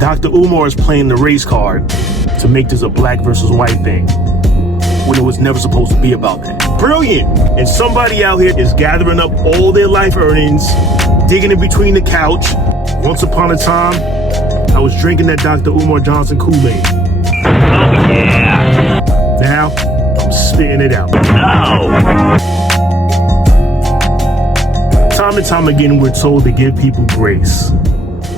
Dr. Umar is playing the race card to make this a black versus white thing, when it was never supposed to be about that. Brilliant. And somebody out here is gathering up all their life earnings, digging in between the couch. Once upon a time, I was drinking that Dr. Umar Johnson Kool-Aid. Oh, yeah. Now, I'm spitting it out. No. Time and time again, we're told to give people grace.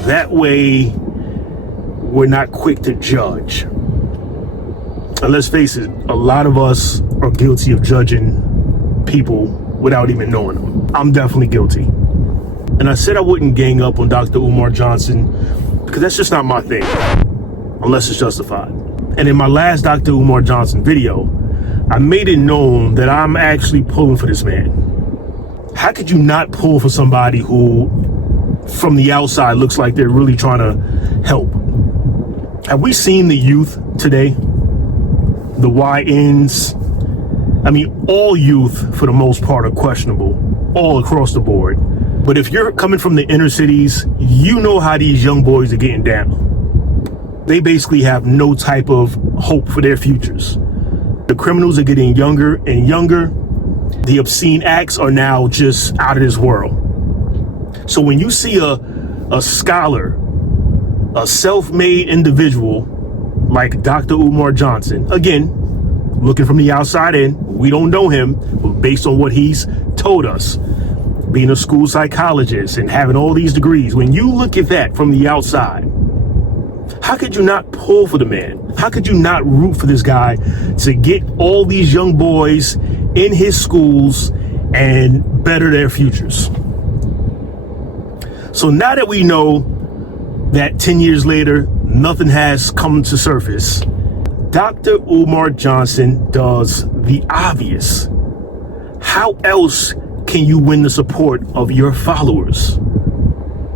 That way, we're not quick to judge. And let's face it, a lot of us are guilty of judging people without even knowing them. I'm definitely guilty. And I said I wouldn't gang up on Dr. Umar Johnson because that's just not my thing, unless it's justified. And in my last Dr. Umar Johnson video, I made it known that I'm actually pulling for this man. How could you not pull for somebody who, from the outside, looks like they're really trying to help? Have we seen the youth today? The YNs? I mean, all youth, for the most part, are questionable, all across the board. But if you're coming from the inner cities, you know how these young boys are getting down. They basically have no type of hope for their futures. The criminals are getting younger and younger. The obscene acts are now just out of this world. So when you see a scholar, a self-made individual like Dr. Umar Johnson, again, looking from the outside in, we don't know him, but based on what he's told us, being a school psychologist and having all these degrees, when you look at that from the outside, how could you not pull for the man? How could you not root for this guy to get all these young boys in his schools and better their futures? So now that we know that 10 years later, nothing has come to surface, Dr. Umar Johnson does the obvious. How else can you win the support of your followers?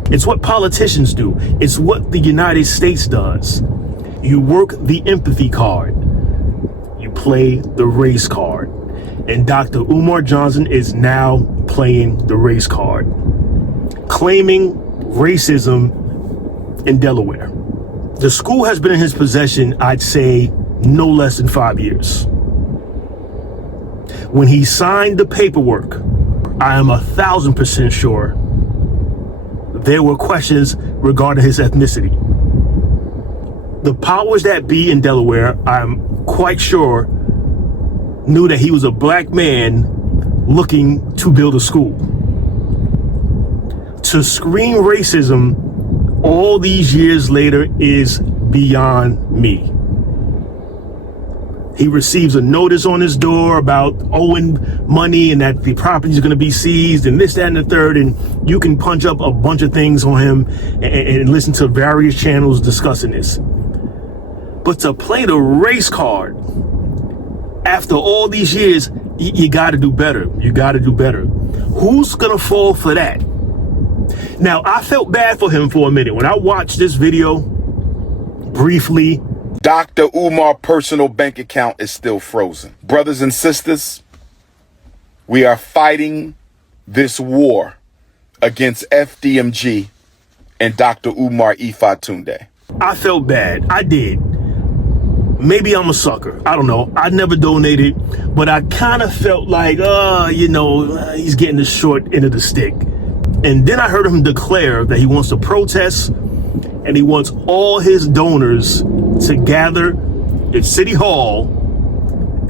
It's what politicians do. It's what the United States does. You work the empathy card. You play the race card. And Dr. Umar Johnson is now playing the race card, claiming racism in Delaware. The school has been in his possession, I'd say, no less than 5 years. When he signed the paperwork, I am 1,000% sure there were questions regarding his ethnicity. The powers that be in Delaware, I'm quite sure, knew that he was a black man looking to build a school. To scream racism all these years later is beyond me. He receives a notice on his door about owing money and that the property is going to be seized and this, that, and the third. And you can punch up a bunch of things on him and listen to various channels discussing this. But to play the race card after all these years, you got to do better. You got to do better. Who's going to fall for that? Now, I felt bad for him for a minute. When I watched this video briefly, Dr. Umar's personal bank account is still frozen. Brothers and sisters, we are fighting this war against FDMG and Dr. Umar Ifatunde. I felt bad. I did. Maybe I'm a sucker. I don't know. I never donated, but I kind of felt like, he's getting the short end of the stick. And then I heard him declare that he wants to protest and he wants all his donors to gather at City Hall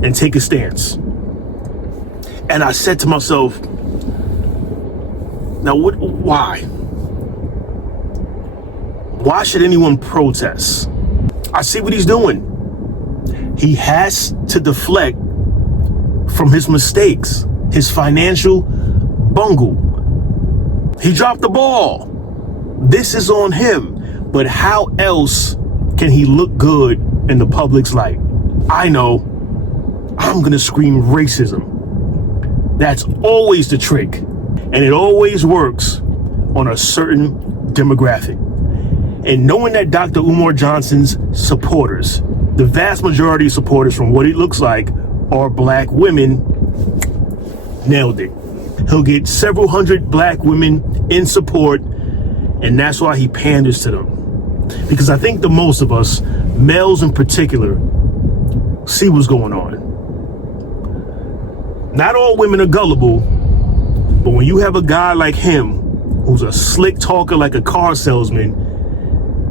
and take a stance. And I said to myself, now why? Why should anyone protest? I see what he's doing. He has to deflect from his mistakes, his financial bungle. He dropped the ball. This is on him. But how else can he look good in the public's light? I know. I'm going to scream racism. That's always the trick. And it always works on a certain demographic. And knowing that Dr. Umar Johnson's supporters, the vast majority of supporters from what it looks like, are black women, nailed it. He'll get several hundred black women in support, and that's why he panders to them. Because I think the most of us, males in particular, see what's going on. Not all women are gullible, but when you have a guy like him, who's a slick talker like a car salesman,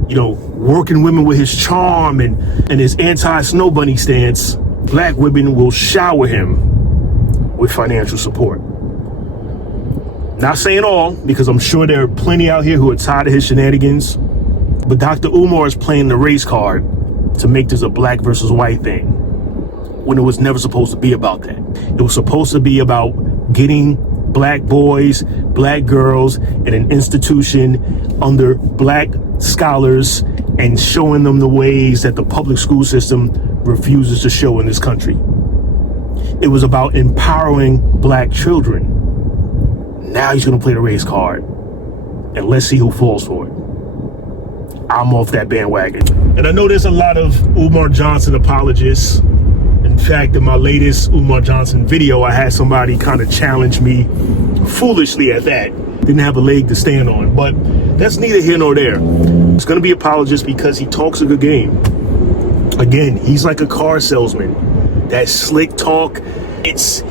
working women with his charm and his anti-snow bunny stance, black women will shower him with financial support. Not saying all, because I'm sure there are plenty out here who are tired of his shenanigans, but Dr. Umar is playing the race card to make this a black versus white thing, when it was never supposed to be about that. It was supposed to be about getting black boys, black girls in an institution under black scholars and showing them the ways that the public school system refuses to show in this country. It was about empowering black children. Now he's going to play the race card, and let's see who falls for it. I'm off that bandwagon. And I know there's a lot of Umar Johnson apologists. In fact, in my latest Umar Johnson video, I had somebody kind of challenge me foolishly at that. Didn't have a leg to stand on, but that's neither here nor there. It's going to be apologists because he talks a good game. Again, he's like a car salesman. That slick talk, it's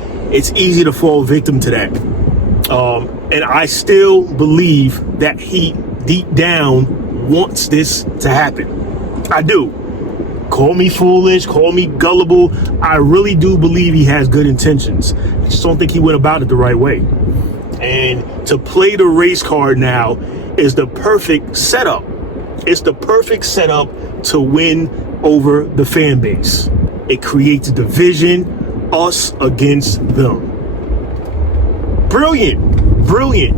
easy to fall victim to that. And I still believe that he deep down wants this to happen. I do. Call me foolish, call me gullible. I really do believe he has good intentions. I just don't think he went about it the right way. And to play the race card now is the perfect setup. It's the perfect setup to win over the fan base. It creates a division, us against them. Brilliant.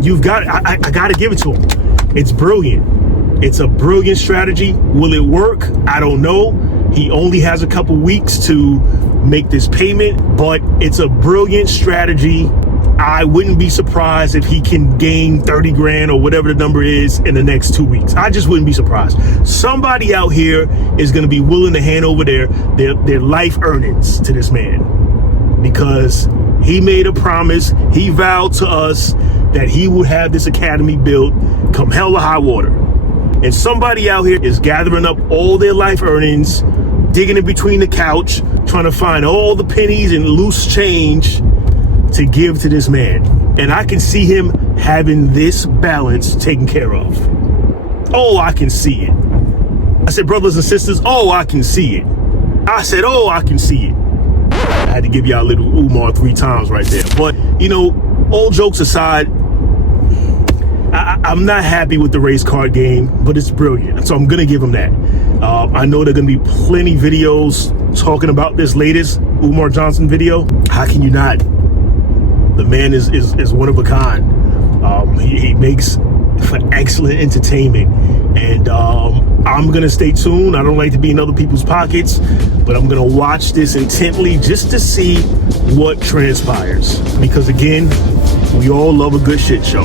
You've got it. I got to give it to him. It's brilliant. It's a brilliant strategy. Will it work? I don't know. He only has a couple weeks to make this payment, but it's a brilliant strategy. I wouldn't be surprised if he can gain 30 grand or whatever the number is in the next 2 weeks. I just wouldn't be surprised. Somebody out here is going to be willing to hand over their life earnings to this man, because he made a promise. He vowed to us that he would have this academy built come hell or high water. And somebody out here is gathering up all their life earnings, digging in between the couch, trying to find all the pennies and loose change to give to this man. And I can see him having this balance taken care of. Oh, I can see it. I said, brothers and sisters, oh, I can see it. I said, oh, I can see it. I had to give y'all a little Umar 3 times right there. But, all jokes aside, I'm not happy with the race card game, but it's brilliant. So I'm going to give him that. I know there are going to be plenty videos talking about this latest Umar Johnson video. How can you not? The man is one of a kind. He makes for excellent entertainment. And I'm going to stay tuned. I don't like to be in other people's pockets, but I'm going to watch this intently just to see what transpires. Because again, we all love a good shit show.